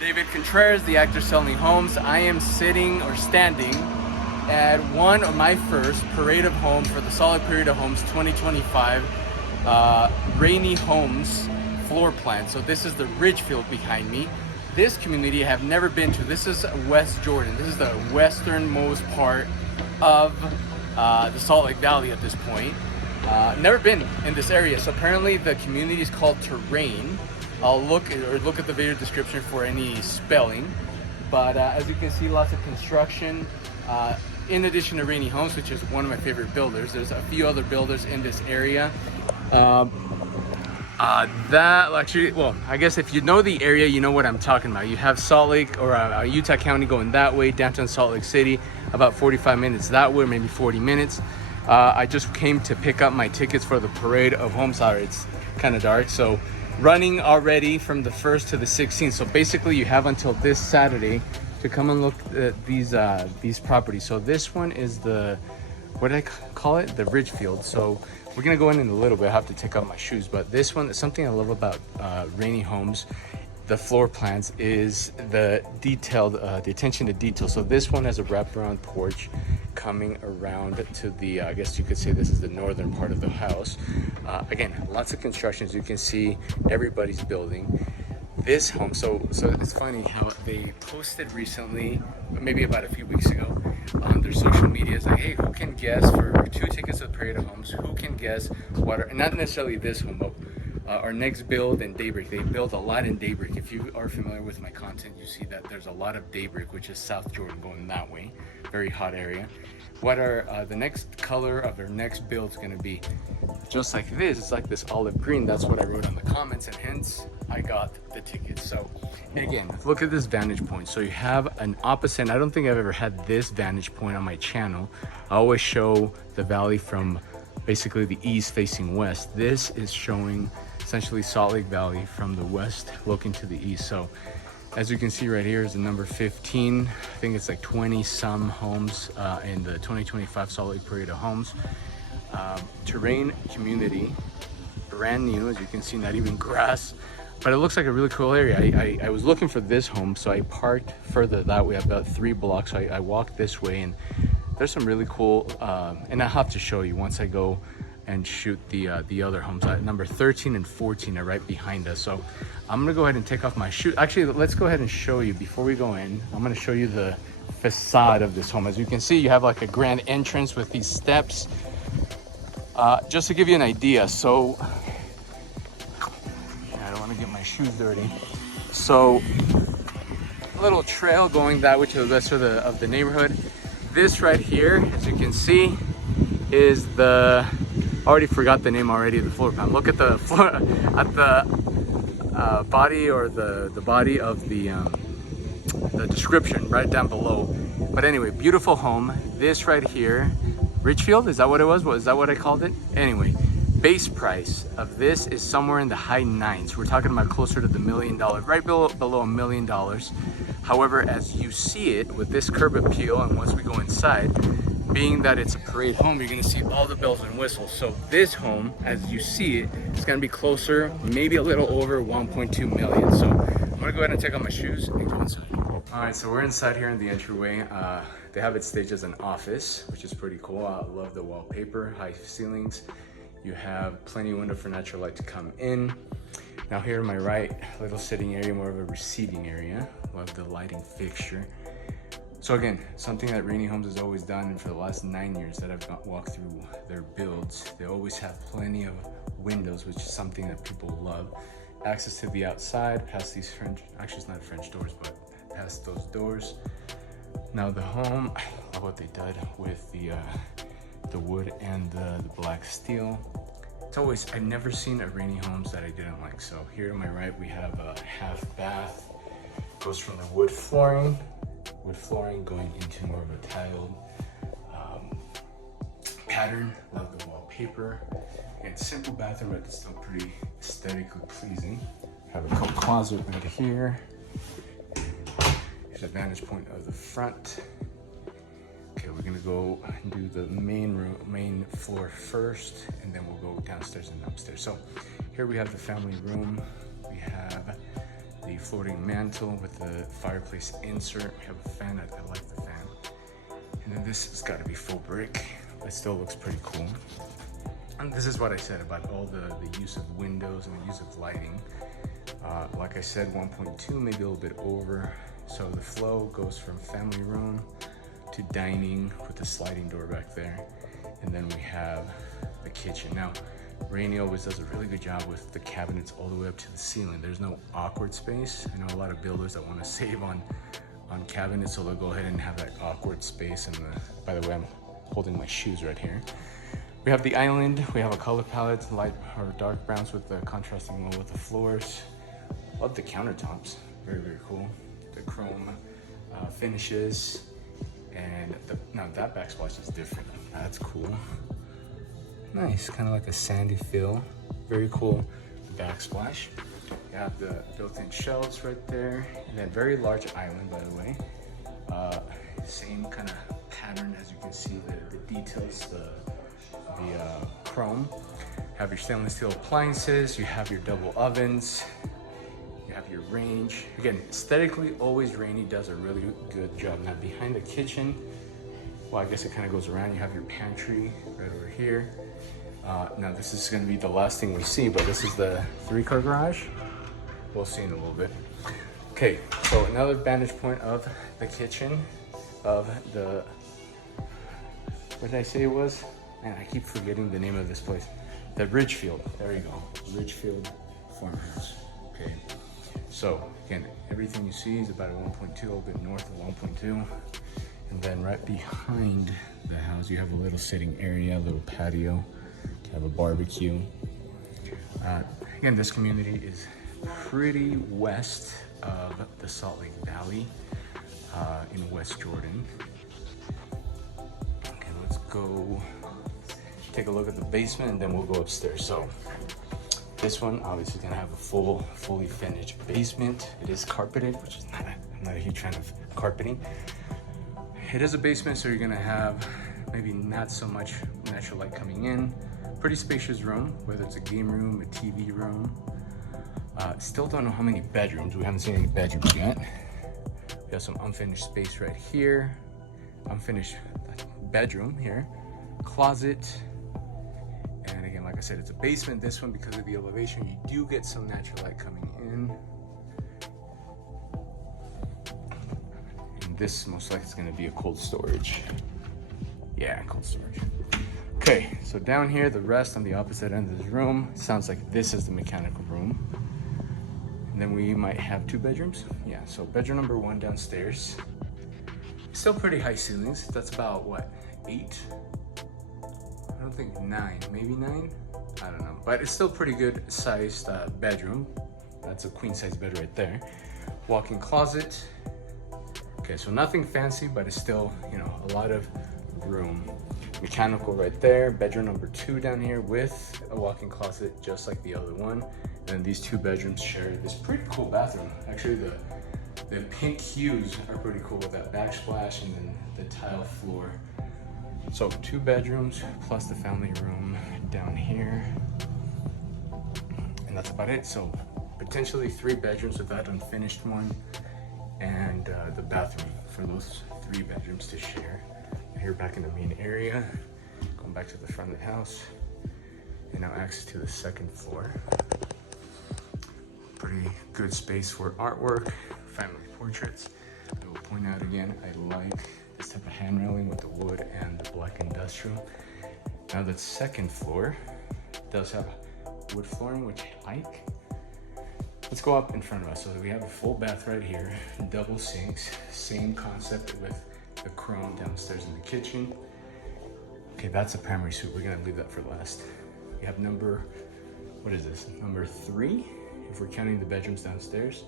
David Contreras, the actor selling homes. I am sitting or standing at one of my first parade of homes for the Solid Parade of Homes 2025 Rainey Homes floor plan. So this is the Ridgefield behind me. This community I have never been to. This is West Jordan. This is the westernmost part of the Salt Lake Valley at this point. Never been in this area. So apparently the community is called Terraine. I'll look at the video description for any spelling. But as you can see, lots of construction. In addition to Rainey Homes, which is one of my favorite builders, there's a few other builders in this area. I guess if you know the area, you know what I'm talking about. You have Salt Lake or Utah County going that way, downtown Salt Lake City, about 45 minutes that way, maybe 40 minutes. I just came to pick up my tickets for the Parade of Homes. Sorry, it's kind of dark. So running already from the 1st to the 16th. So basically you have until this Saturday to come and look at these properties. So this one is the, what did I call it? The Ridgefield. So we're gonna go in a little bit. I have to take off my shoes, but this one is something I love about Rainey Homes. The floor plans is the detailed, the attention to detail. So this one has a wraparound porch coming around to the, I guess you could say this is the northern part of the house. Again, lots of construction. As you can see, everybody's building this home. So it's funny how they posted recently, maybe about a few weeks ago, on their social media. It's like, hey, who can guess for 2 tickets to the Parade of Homes? Who can guess what are, not necessarily this home, but our next build in Daybreak. They build a lot in Daybreak. If you are familiar with my content, you see that there's a lot of Daybreak, which is South Jordan going that way. Very hot area. What are the next color of their next build is going to be? Just like this, it's like this olive green. That's what I wrote on the comments, and hence I got the tickets. So, and again, look at this vantage point. So you have an opposite. I don't think I've ever had this vantage point on my channel. I always show the valley from basically the east facing west. This is showing essentially Salt Lake Valley from the west looking to the east. So as you can see right here is the number 15. I think it's like 20 some homes in the 2025 Salt Lake Parade of Homes. Terraine community, brand new, as you can see, not even grass, but it looks like a really cool area. I was looking for this home, so I parked further that way, about 3 blocks. So I walked this way, and there's some really cool, and I'll have to show you once I go and shoot the other homes. Number 13 and 14 are right behind us. So I'm gonna go ahead and take off my shoes. Actually, let's go ahead and show you before we go in. I'm gonna show you the facade of this home. As you can see, you have like a grand entrance with these steps. Just to give you an idea, so I don't want to get my shoes dirty. So a little trail going that way to the rest of the neighborhood. This right here, as you can see, is the, I already forgot the name already, the floor plan. Look at the floor, at the body, or the body of the description right down below. But anyway, beautiful home. This right here, Ridgefield, is that what it was? Is that what I called it? Anyway, base price of this is somewhere in the high 9s. We're talking about closer to the $1 million, right below $1 million. However, as you see it with this curb appeal, and once we go inside, being that it's a parade home, you're gonna see all the bells and whistles. So this home, as you see it, is gonna be closer, maybe a little over 1.2 million. So I'm gonna go ahead and take off my shoes and go inside. All right, so we're inside here in the entryway. They have it staged as an office, which is pretty cool. I love the wallpaper, high ceilings. You have plenty of window for natural light to come in. Now here to my right, little sitting area, more of a receiving area. Love the lighting fixture. So again, something that Rainey Homes has always done, and for the last 9 years that I've walked through their builds, they always have plenty of windows, which is something that people love. Access to the outside, past these French, actually it's not French doors, but past those doors. Now the home, I love what they did with the wood and the black steel. It's always, I've never seen a Rainey Homes that I didn't like. So here to my right, we have a half bath. Goes from the wood flooring going into more of a tiled pattern. Love the wallpaper. And simple bathroom, but it's still pretty aesthetically pleasing. Have a coat closet right here. Here's the vantage point of the front. Okay, we're gonna go and do the main floor first, and then we'll go downstairs and upstairs. So here we have the family room. We have the floating mantle with the fireplace insert. We have a fan, I like the fan. And then this has got to be full brick, but still looks pretty cool. And this is what I said about all the use of windows and the use of lighting. Like I said, 1.2, maybe a little bit over. So the flow goes from family room to dining with the sliding door back there. And then we have the kitchen. Now, Rainey always does a really good job with the cabinets all the way up to the ceiling. There's no awkward space. I know a lot of builders that want to save on cabinets, so they'll go ahead and have that awkward space. And by the way, I'm holding my shoes right here. We have the island. We have a color palette, light or dark browns with the contrasting one with the floors. Love the countertops. Very, very cool. The chrome finishes. And now that backsplash is different. That's cool. Nice, kind of like a sandy feel. Very cool backsplash. You have the built-in shelves right there, and then very large island, by the way. Same kind of pattern as you can see, the details, the chrome. Have your stainless steel appliances. You have your double ovens. You have your range. Again, aesthetically, always Rainey does a really good job. Now behind the kitchen, well, I guess it kind of goes around. You have your pantry right over here. Now this is going to be the last thing we see, but this is the 3-car garage. We'll see in a little bit. Okay, so another vantage point of the kitchen of the, what did I say it was? Man, I keep forgetting the name of this place. The Ridgefield, there you go. Ridgefield farmhouse, okay. So again, everything you see is about a 1.2, a little bit north of 1.2. And then right behind the house, you have a little sitting area, a little patio. You have a barbecue. Again, this community is pretty west of the Salt Lake Valley in West Jordan. Okay, let's go take a look at the basement and then we'll go upstairs. So this one obviously gonna have a fully finished basement. It is carpeted, which is I'm not a huge fan of carpeting. It is a basement, so you're gonna have maybe not so much natural light coming in. Pretty spacious room, whether it's a game room, a TV room. Still don't know how many bedrooms. We haven't seen any bedrooms yet. We have some unfinished space right here. Unfinished bedroom here. Closet. And again, like I said, it's a basement. This one, because of the elevation, you do get some natural light coming in. And this most likely is gonna be a cold storage. Yeah, cold storage. Okay, so down here, the rest on the opposite end of this room, sounds like this is the mechanical room. And then we might have 2 bedrooms. Yeah, so bedroom number 1 downstairs. Still pretty high ceilings. That's about what, 8? I don't think 9, maybe 9? I don't know, but it's still pretty good sized bedroom. That's a queen size bed right there. Walk-in closet. Okay, so nothing fancy, but it's still, you know, a lot of room. Mechanical right there. Bedroom number 2 down here with a walk-in closet just like the other one. And these 2 bedrooms share this pretty cool bathroom. Actually, the pink hues are pretty cool with that backsplash and then the tile floor. So 2 bedrooms plus the family room down here. And that's about it. So potentially 3 bedrooms with that unfinished one and the bathroom for those 3 bedrooms to share. Here back in the main area, going back to the front of the house, and now access to the 2nd floor. Pretty good space for artwork, family portraits. I will point out again, I like this type of hand railing with the wood and the black industrial. Now the 2nd floor does have wood flooring, which I like. Let's go up in front of us. So we have a full bath right here, double sinks, same concept with the chrome downstairs in the kitchen. Okay, that's a primary suite. We're gonna leave that for last. We have number, what is this? Number 3, if we're counting the bedrooms downstairs.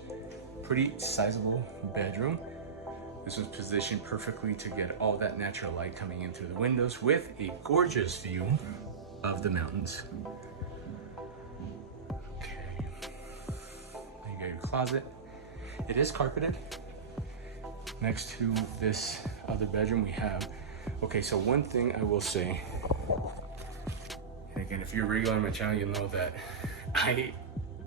Pretty sizable bedroom. This was positioned perfectly to get all that natural light coming in through the windows with a gorgeous view of the mountains. Okay, there you got your closet. It is carpeted. Next to this other bedroom we have, okay, so one thing I will say, and again, if you're regular on my channel, you'll know that I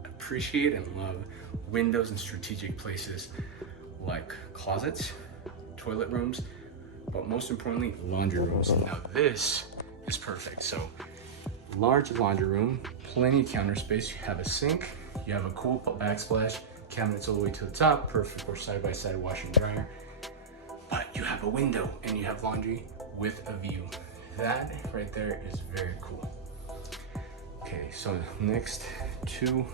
appreciate and love windows in strategic places like closets, toilet rooms, but most importantly, laundry rooms. Now this is perfect. So large laundry room, plenty of counter space. You have a sink, you have a cool backsplash, cabinets all the way to the top, perfect for side-by-side washer and dryer. But you have a window and you have laundry with a view. That right there is very cool. Okay, so next to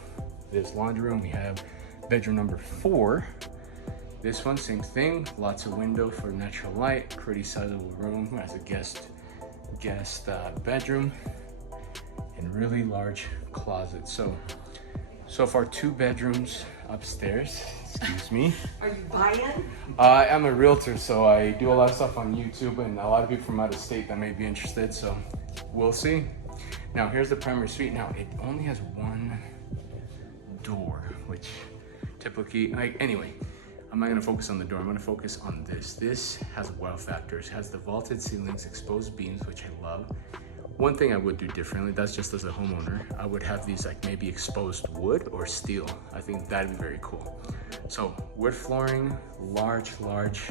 this laundry room, we have bedroom number 4. This one, same thing, lots of window for natural light, pretty sizable room as a guest bedroom, and really large closet. So far 2 bedrooms upstairs, excuse me. Are you buying? I'm a realtor, so I do a lot of stuff on YouTube, and a lot of people from out of state that may be interested, so we'll see. Now here's the primary suite. Now it only has 1 door, which typically, anyway, I'm not gonna focus on the door, I'm gonna focus on this. This has wow factors, has the vaulted ceilings, exposed beams, which I love. One thing I would do differently, that's just as a homeowner, I would have these like maybe exposed wood or steel. I think that'd be very cool. So wood flooring, large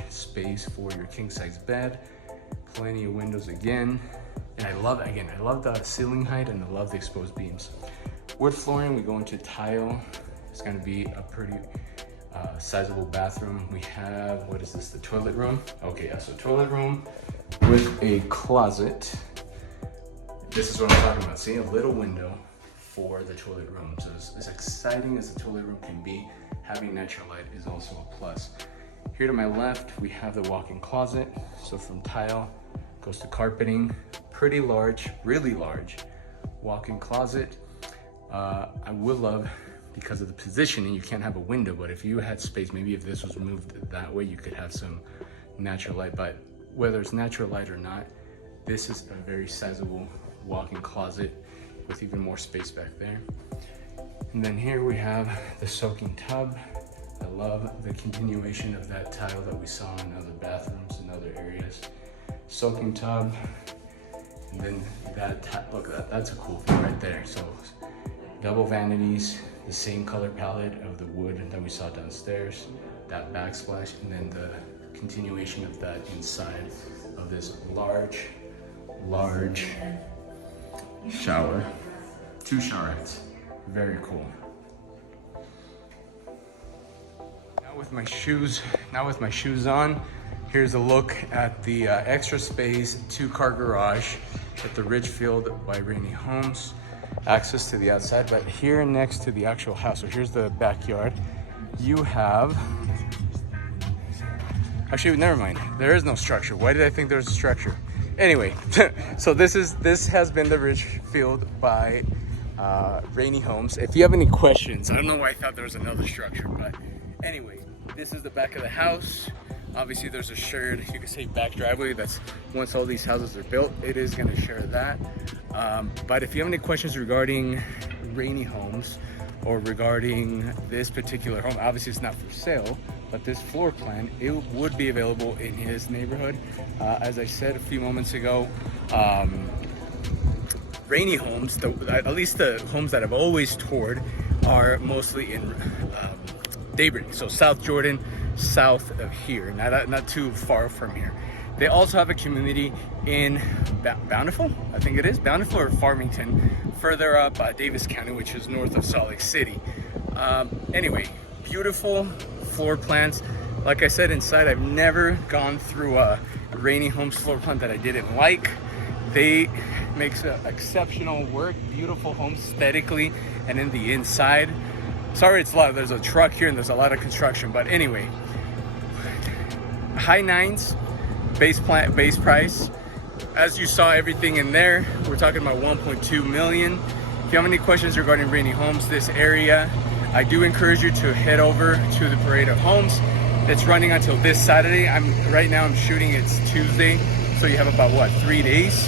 space for your king size bed, plenty of windows again. And I love the ceiling height and I love the exposed beams. Wood flooring, we go into tile. It's gonna be a pretty sizable bathroom. We have, what is this, the toilet room? Okay, yeah, so toilet room with a closet. This is what I'm talking about, seeing a little window for the toilet room. So as exciting as the toilet room can be, having natural light is also a plus. Here to my left, we have the walk-in closet. So from tile, goes to carpeting, pretty large, really large walk-in closet. I would love, because of the positioning, you can't have a window, but if you had space, maybe if this was moved that way, you could have some natural light. But whether it's natural light or not, this is a very sizable walk-in closet with even more space back there. And then here we have the soaking tub. I love the continuation of that tile that we saw in other bathrooms and other areas. Soaking tub, and then that's a cool thing right there. So double vanities, the same color palette of the wood that we saw downstairs, that backsplash, and then the continuation of that inside of this large shower. 2 showerettes, very cool. Now with my shoes on, here's a look at the extra space 2-car garage at the Ridgefield by Rainey Homes. Access to the outside, but here next to the actual house, so here's the backyard, you have, actually never mind, there is no structure. Why did I think there was a structure? Anyway, so this has been the Ridgefield by Rainey Homes. If you have any questions, I don't know why I thought there was another structure, but anyway, this is the back of the house. Obviously there's a shared, you could say, back driveway. That's once all these houses are built, it is going to share that. But if you have any questions regarding Rainey Homes or regarding this particular home, obviously it's not for sale, but this floor plan, it would be available in his neighborhood. As I said a few moments ago, Rainey Homes, at least the homes that I've always toured, are mostly in Daybreak, so South Jordan, south of here, not too far from here. They also have a community in Bountiful, I think it is, Bountiful or Farmington, further up Davis County, which is north of Salt Lake City. Anyway, beautiful floor plans. Like I said, inside, I've never gone through a Rainey Homes floor plan that I didn't like. They make exceptional work, beautiful homes aesthetically and in the inside. Sorry, there's a truck here and there's a lot of construction, but anyway, high 9s base price. As you saw, everything in there, we're talking about 1.2 million. If you have any questions regarding Rainey Homes, this area, I do encourage you to head over to the Parade of Homes. It's running until this Saturday. Right now I'm shooting, it's Tuesday, so you have about what, 3 days,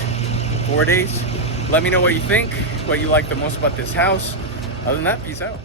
4 days. Let me know what you think, what you like the most about this house. Other than that, peace out.